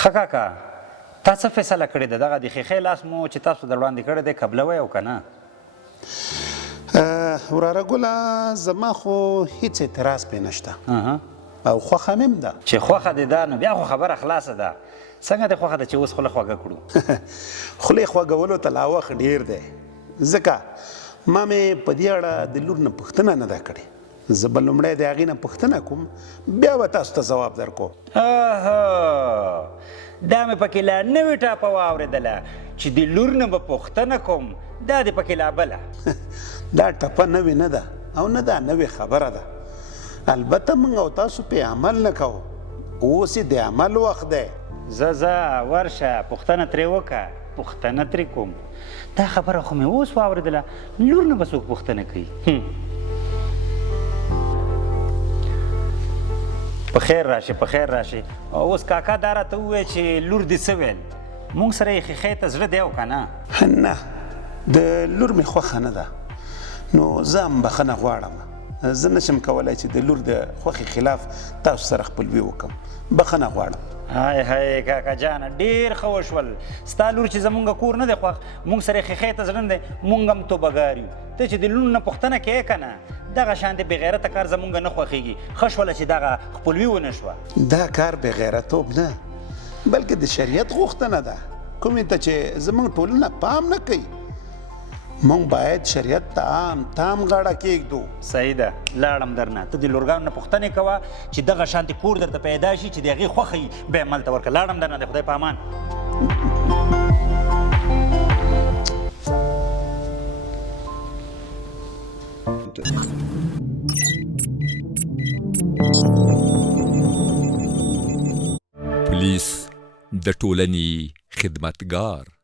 ښه کاکا تا څه فیصله کړې ده دغه د ښیښې لاس مو چې تاسو در وړاندې کړی دی قبلوی او که نه وراره ګله زما خو هیڅ اعتراض پې نشته او خوښه مې هم ده چې خوښه دې ده نو بیا خو خبره خلاصه ده څنګه دې خوښه ده چې اوس خوله خوږه کړو خولې خوږولو ته لا وخت ډېر دی ځکه ما مې په دې اړه د لور نه پوښتنه نه ده کړې زه به لومړی د هغې نه پوښتنه کوم بیا به تاسو ته ځواب درکوم دا مې پکې لا نوې ټاپه واورېدله چې د لور نه به پوښتنه کوم دا دې پکې لا بله دا ټپه نوې نه ده او نه دا نوې خبره ده البته موږ او تاسو پې عمل نه کوو اوس یې د عمل وخت دی ځه ورشه پوښتنه ترې وکړه پوښتنه ترې کوم دا خبره خو مې اوس واورېدله لور نه به څوک پوښتنه کوي په خیر راشي په خیر راشي اوس کاکا دا راته ووایه چې لور دې څه ویل موږ سره یې ښیښې ته زړه دی او که نه نه د لور مې خوښه نه ده نو زه هم بخښنه غواړم زه نشم کولی چې د لور د خوښې خلاف تاسو سره خپلوي وکړم بخښنه غواړم هی کاکا جانه ډېر ښه وشول ستا لور چې زمونږ کور نه دی خوښ موږ سره یې ښیښې ته زړه نه دی موږ هم توبهګار یو ته چې د لور نه پوښتنه کوې که نه دغه شانې بېغیرته کار زمونږ نه خوښېږي ښه شوله چې دغه خپلوي ونه شوه دا کار بېغیرتوب نه بلکې د شریعت غوښتنه ده کومې ته چې زموږ ټولنه پام نه کوي موږ باید شریعت ته تام غاړه کېږدو صحیح ده لاړم درنه ته د لورګانو نه پوښتنې کوه چې دغه شانتې کور درته پیدا شي چې د هغې خوښه یي بیا یې ملته ورکړه لاړم درنه د خدای په امان پولیس د ټولنې خدمتګار